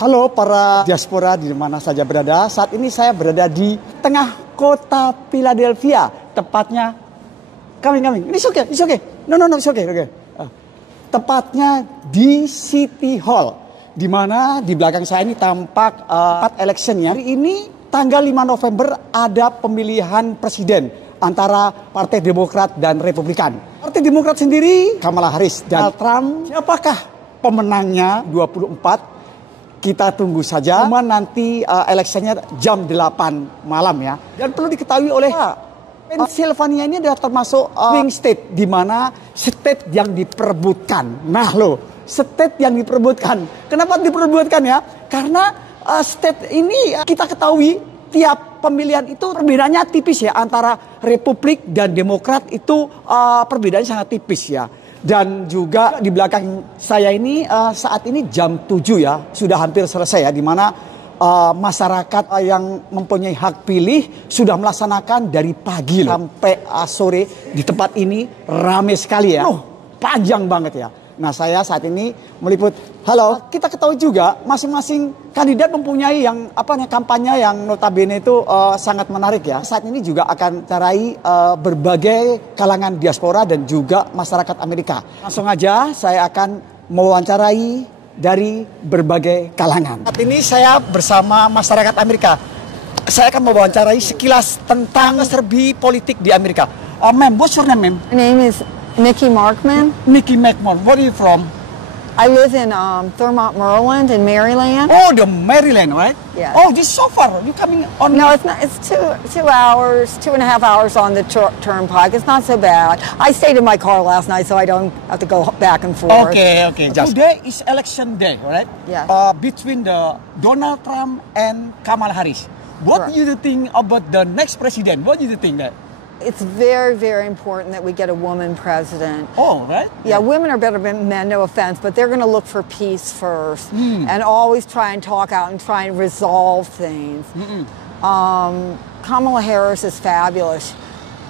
Halo para diaspora di mana saja berada. Saat ini saya berada di tengah kota Philadelphia. Tepatnya, coming. It's okay. No, it's okay. Tepatnya di City Hall. Di mana di belakang saya ini tampak electionnya. Hari ini tanggal 5 November ada pemilihan presiden antara Partai Demokrat dan Republikan. Partai Demokrat sendiri Kamala Harris dan Trump. Siapakah pemenangnya 24? Kita tunggu saja. Cuma nanti electionnya jam 8 malam ya. Dan perlu diketahui oleh Pennsylvania ini adalah termasuk swing state, di mana state yang diperebutkan. Nah loh, state yang diperebutkan. Kenapa diperebutkan ya? Karena state ini kita ketahui tiap pemilihan itu perbedaannya tipis ya, antara Republik dan Demokrat itu perbedaannya sangat tipis ya. Dan juga di belakang saya ini saat ini jam 7 ya, sudah hampir selesai ya, di mana masyarakat yang mempunyai hak pilih sudah melaksanakan dari pagi sampai sore di tempat ini ramai sekali ya. Panjang banget ya. Nah, saya saat ini meliput. Halo, kita ketahui juga masing-masing kandidat mempunyai kampanye yang notabene itu sangat menarik ya. Saat ini juga akan carai berbagai kalangan diaspora dan juga masyarakat Amerika. Langsung aja saya akan mewawancarai dari berbagai kalangan. Saat ini saya bersama masyarakat Amerika. Saya akan mewawancarai sekilas tentang serbi politik di Amerika. Ma'am, what's your name, ma'am? My name is Nikki Markman. Nikki Markman. Where are you from? I live in Thurmont, Maryland, in Maryland. Oh, the Maryland, right? Yeah. Oh, this is so far. You coming on? No, it's not. It's 2 hours, 2.5 hours on the turnpike. It's not so bad. I stayed in my car last night, so I don't have to go back and forth. Okay. Today is election day, right? Yeah. Between the Donald Trump and Kamala Harris. What do you think about the next president? What do you think that? It's very, very important that we get a woman president. Oh, right? Yeah, women are better than men, no offense, but they're going to look for peace first and always try and talk out and try and resolve things. Kamala Harris is fabulous.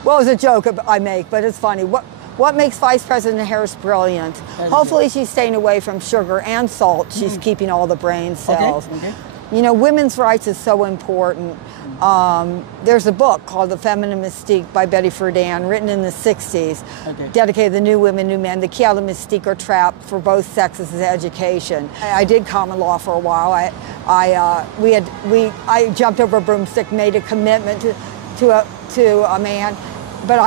Well, it's a joke I make, but it's funny. What makes Vice President Harris brilliant? Hopefully she's staying away from sugar and salt. She's keeping all the brain cells. Okay. You know, women's rights is so important. There's a book called The Feminine Mystique by Betty Friedan, written in the 60s, dedicated to new women, new men. The key out of mystique or trap for both sexes is education. I did common law for a while. I jumped over a broomstick, made a commitment to a man, but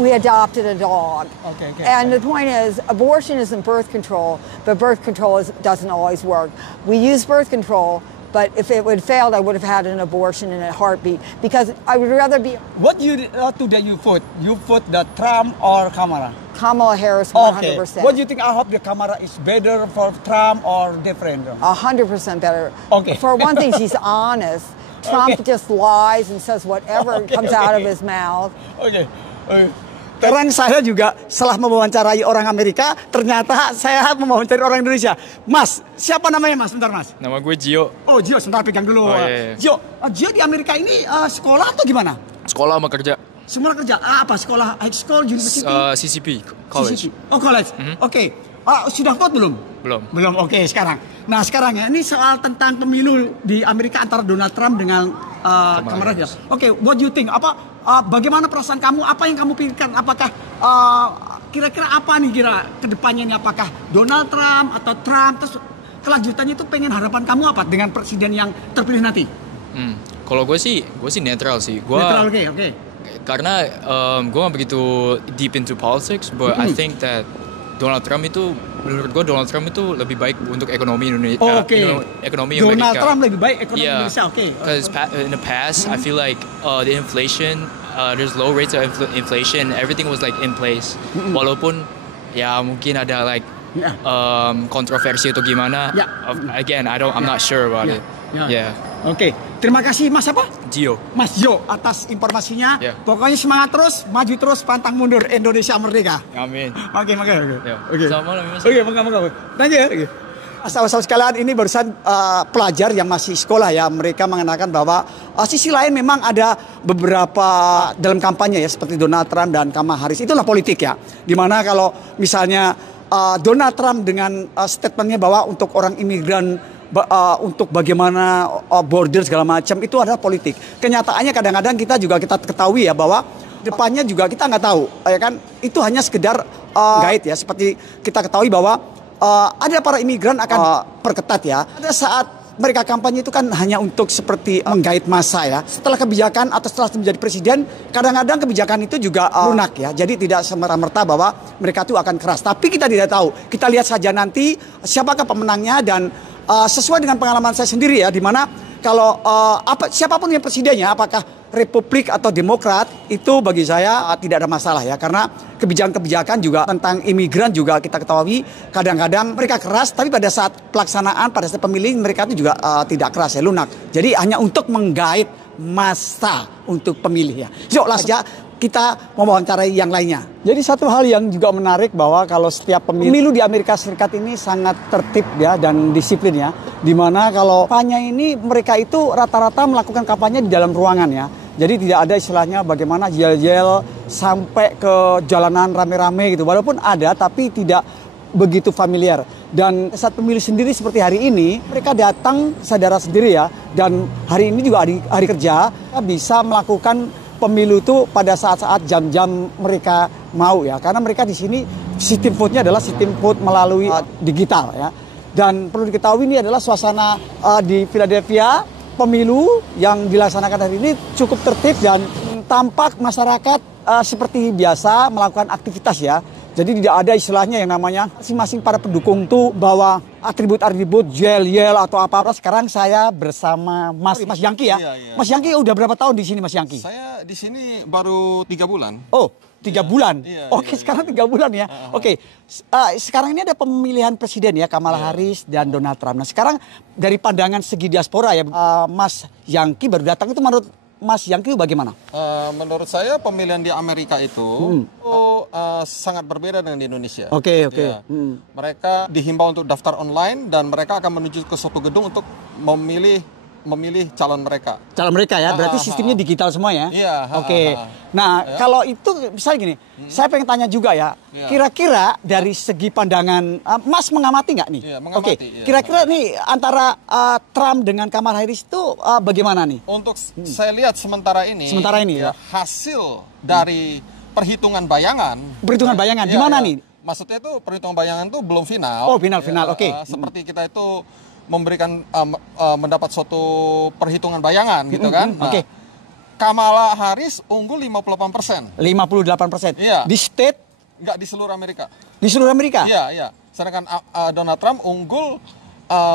we adopted a dog. And the point is, abortion isn't birth control, but birth control doesn't always work. We use birth control, but if it would failed, I would have had an abortion in a heartbeat, because I would rather be... What today you vote? You vote the Trump or Kamala? Kamala Harris, 100%. Okay. What do you think? I hope the Kamala is better for Trump or different? 100% better. Okay. For one thing, she's honest. Trump just lies and says whatever comes out of his mouth. Sekarang saya juga setelah mewawancarai orang Amerika, ternyata saya mewawancarai orang Indonesia. Mas, siapa namanya mas? Bentar mas. Nama gue Gio. Oh Gio, sebentar pegang dulu. Iya. Gio di Amerika ini sekolah atau gimana? Sekolah sama kerja. Semua kerja? Apa? Sekolah, high school, university? CCP, college. CCP. Oh college, oke. Sudah vote belum? Belum, oke sekarang. Nah sekarang ya, ini soal tentang pemilu di Amerika antara Donald Trump dengan Kamala Harris. Oke, what do you think? Bagaimana perasaan kamu? Apa yang kamu pikirkan? Apakah kira-kira apa nih ke depannya ini? Apakah Donald Trump atau Trump? Terus kelanjutannya itu pengen harapan kamu apa dengan presiden yang terpilih nanti? Kalau gue sih netral sih. Netral, oke. Karena gue gak begitu deep into politics, but I think that menurut gue Donald Trump itu lebih baik untuk ekonomi Indonesia. Ekonomi Amerika. Donald Trump lebih baik ekonomi Indonesia. Because in the past, I feel like the inflation, there's low rates of inflation. Everything was like in place. Walaupun ya mungkin ada like kontroversi atau gimana. Again, I'm not sure about it. Oke, terima kasih Mas apa? Gio. Mas Gio atas informasinya. Pokoknya semangat terus, maju terus, pantang mundur, Indonesia merdeka. Amin. Oke. Selamat malam Mas. Oke, monggo. Thank you. Sahabat-sahabat sekalian, ini barusan pelajar yang masih sekolah ya, mereka mengatakan bahwa sisi lain memang ada beberapa dalam kampanye ya, seperti Donald Trump dan Kamala Harris. Itulah politik ya, dimana kalau misalnya Donald Trump dengan statementnya bahwa untuk orang imigran untuk bagaimana border segala macam itu adalah politik. Kenyataannya kadang-kadang kita ketahui ya bahwa depannya juga kita nggak tahu, ya kan? Itu hanya sekedar guide ya. Seperti kita ketahui bahwa ada para imigran akan perketat ya. Ada saat mereka kampanye itu kan hanya untuk seperti menggait massa ya. Setelah kebijakan atau setelah menjadi presiden, kadang-kadang kebijakan itu juga lunak ya. Jadi tidak semerta-merta bahwa mereka itu akan keras. Tapi kita tidak tahu. Kita lihat saja nanti siapakah pemenangnya dan sesuai dengan pengalaman saya sendiri ya, di mana kalau siapapun yang presidennya, apakah Republik atau Demokrat, itu bagi saya tidak ada masalah ya, karena kebijakan-kebijakan juga tentang imigran juga kita ketahui kadang-kadang mereka keras, tapi pada saat pelaksanaan, pada saat pemilih mereka itu juga tidak keras ya, lunak. Jadi hanya untuk menggait massa untuk pemilih ya. Yuk langsung aja kita mewawancarai yang lainnya. Jadi satu hal yang juga menarik bahwa kalau setiap pemilu di Amerika Serikat ini sangat tertib ya dan disiplin ya. Dimana kalau kampanye ini mereka itu rata-rata melakukan kampanye di dalam ruangan ya. Jadi tidak ada istilahnya bagaimana yel-yel sampai ke jalanan rame-rame gitu. Walaupun ada tapi tidak begitu familiar. Dan saat pemilu sendiri seperti hari ini, mereka datang sadar sendiri ya. Dan hari ini juga hari kerja, bisa melakukan pemilu itu pada saat-saat jam-jam mereka mau ya. Karena mereka di sini sistem vote-nya adalah sistem vote melalui digital ya. Dan perlu diketahui ini adalah suasana di Philadelphia. Pemilu yang dilaksanakan hari ini cukup tertib dan tampak masyarakat seperti biasa melakukan aktivitas ya. Jadi tidak ada istilahnya yang namanya masing-masing para pendukung tuh bawa atribut-atribut yel-yel atau apa. Sekarang saya bersama Mas Yangki ya. Iya. Mas Yangki udah berapa tahun di sini Mas Yangki? Saya di sini baru 3 bulan. Oh, 3 bulan. Iya, Oke, sekarang 3 bulan ya. Oke. Sekarang ini ada pemilihan presiden ya, Kamala Harris dan Donald Trump. Nah, sekarang dari pandangan segi diaspora ya, Mas Yangki baru datang, itu menurut Mas Yangki bagaimana? Menurut saya pemilihan di Amerika itu sangat berbeda dengan di Indonesia. Oke. Ya. Mereka dihimbau untuk daftar online dan mereka akan menuju ke suatu gedung untuk memilih calon mereka. Calon mereka ya, berarti sistemnya digital semua ya? Iya. Oke. Nah, kalau itu misalnya gini, saya pengen tanya juga ya, kira-kira dari segi pandangan, Mas mengamati nggak nih? Iya, mengamati. Oke. Kira-kira nih antara Trump dengan Kamala Harris itu bagaimana nih? Untuk saya lihat sementara ini ya. Hasil dari perhitungan bayangan. Perhitungan bayangan, di mana nih? Maksudnya itu perhitungan bayangan itu belum final. Oh, final, oke. Seperti kita itu memberikan mendapat suatu perhitungan bayangan gitu kan. Oke. Kamala Harris unggul 58%. 58%. Iya. Di state? Enggak, di seluruh Amerika. Di seluruh Amerika? Iya. Sedangkan Donald Trump unggul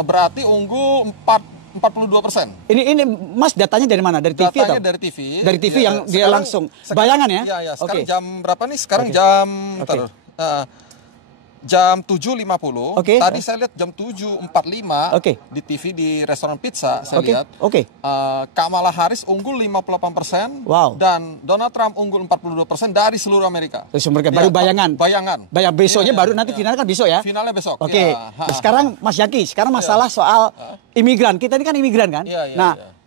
berarti unggul 42%. Ini Mas datanya dari mana? Dari TV datanya atau? dari TV. Dari TV yang dia langsung. Bayangan ya? Iya. Sekarang jam berapa nih? Sekarang jam jam 7.50. Tadi saya lihat jam 7.45 di TV di restoran pizza saya lihat. Kamala Harris unggul 58%. Wow. Dan Donald Trump unggul 42% dari seluruh Amerika. Baru bayangan. Bayang besoknya baru nanti finalnya kan besok ya? Finalnya besok. Oke. Nah, sekarang Mas Yangki, masalah soal imigran. Kita ini kan imigran kan?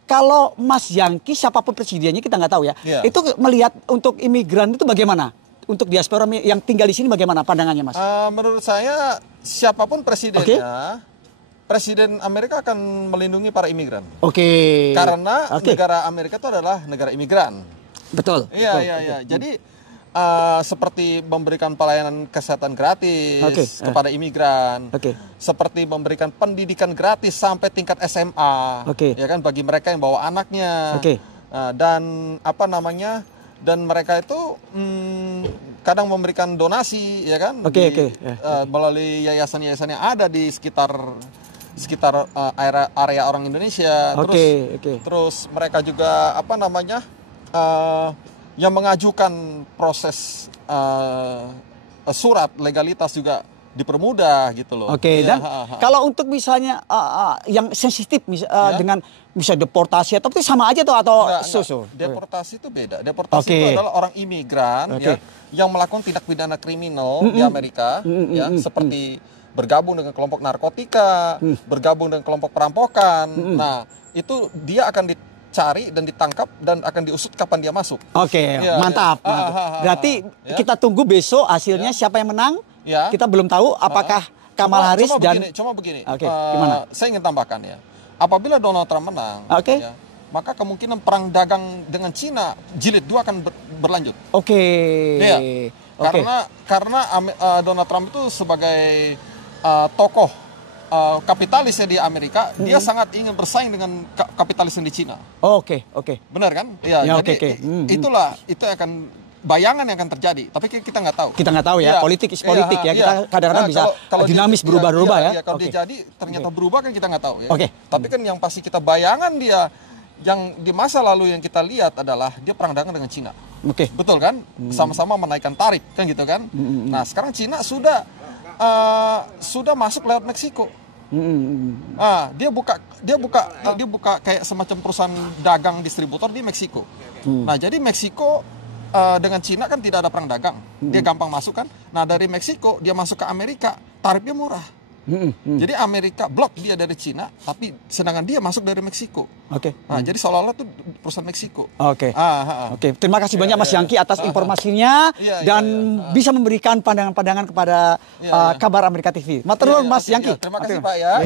Kalau Mas Yangki siapapun presidennya kita nggak tahu ya. Itu melihat untuk imigran itu bagaimana? Untuk diaspora yang tinggal di sini bagaimana pandangannya Mas? Menurut saya siapapun presidennya, Presiden Amerika akan melindungi para imigran. Karena negara Amerika itu adalah negara imigran. Betul. Iya. Jadi seperti memberikan pelayanan kesehatan gratis kepada imigran, seperti memberikan pendidikan gratis sampai tingkat SMA, ya kan, bagi mereka yang bawa anaknya, dan dan mereka itu kadang memberikan donasi, ya kan, melalui yayasan-yayasan yang ada di sekitar area orang Indonesia. Terus mereka juga yang mengajukan proses surat legalitas juga dipermudah gitu loh. Dan kalau untuk misalnya yang sensitif dengan bisa deportasi atau sama aja tuh atau deportasi itu beda. Deportasi itu adalah orang imigran yang melakukan tindak pidana kriminal di Amerika, seperti bergabung dengan kelompok narkotika, bergabung dengan kelompok perampokan. Nah, itu dia akan dicari dan ditangkap dan akan diusut kapan dia masuk. Mantap. Berarti kita tunggu besok hasilnya siapa yang menang. Kita belum tahu apakah Kamala Harris cuma begini. Gimana? Saya ingin tambahkan ya. Apabila Donald Trump menang, ya, maka kemungkinan perang dagang dengan Cina jilid 2 akan berlanjut. Ya. Karena Donald Trump itu sebagai tokoh kapitalisnya di Amerika, dia sangat ingin bersaing dengan kapitalisnya di Cina. Benar kan? Ya, jadi itulah itu akan bayangan yang akan terjadi, tapi kita nggak tahu. Kita nggak tahu ya, politik ya. Kita kadang-kadang bisa kalau dinamis berubah-ubah ya. Kalau dia jadi ternyata berubah kan kita nggak tahu ya. Tapi kan yang pasti kita bayangan dia yang di masa lalu yang kita lihat adalah dia perang dagang dengan Cina. Betul kan? Sama-sama menaikkan tarif kan gitu kan. Nah sekarang Cina sudah masuk lewat Meksiko. Dia buka kayak semacam perusahaan dagang distributor di Meksiko. Nah jadi Meksiko dengan Cina kan tidak ada perang dagang, dia gampang masuk kan. Nah dari Meksiko dia masuk ke Amerika, tarifnya murah. Jadi Amerika blok dia dari Cina, tapi sedangkan dia masuk dari Meksiko. Nah jadi seolah-olah itu perusahaan Meksiko. Terima kasih banyak Mas Yangki atas informasinya dan bisa memberikan pandangan-pandangan kepada Kabar Amerika TV. Matur nuwun Mas Yangki. Terima kasih Pak ya.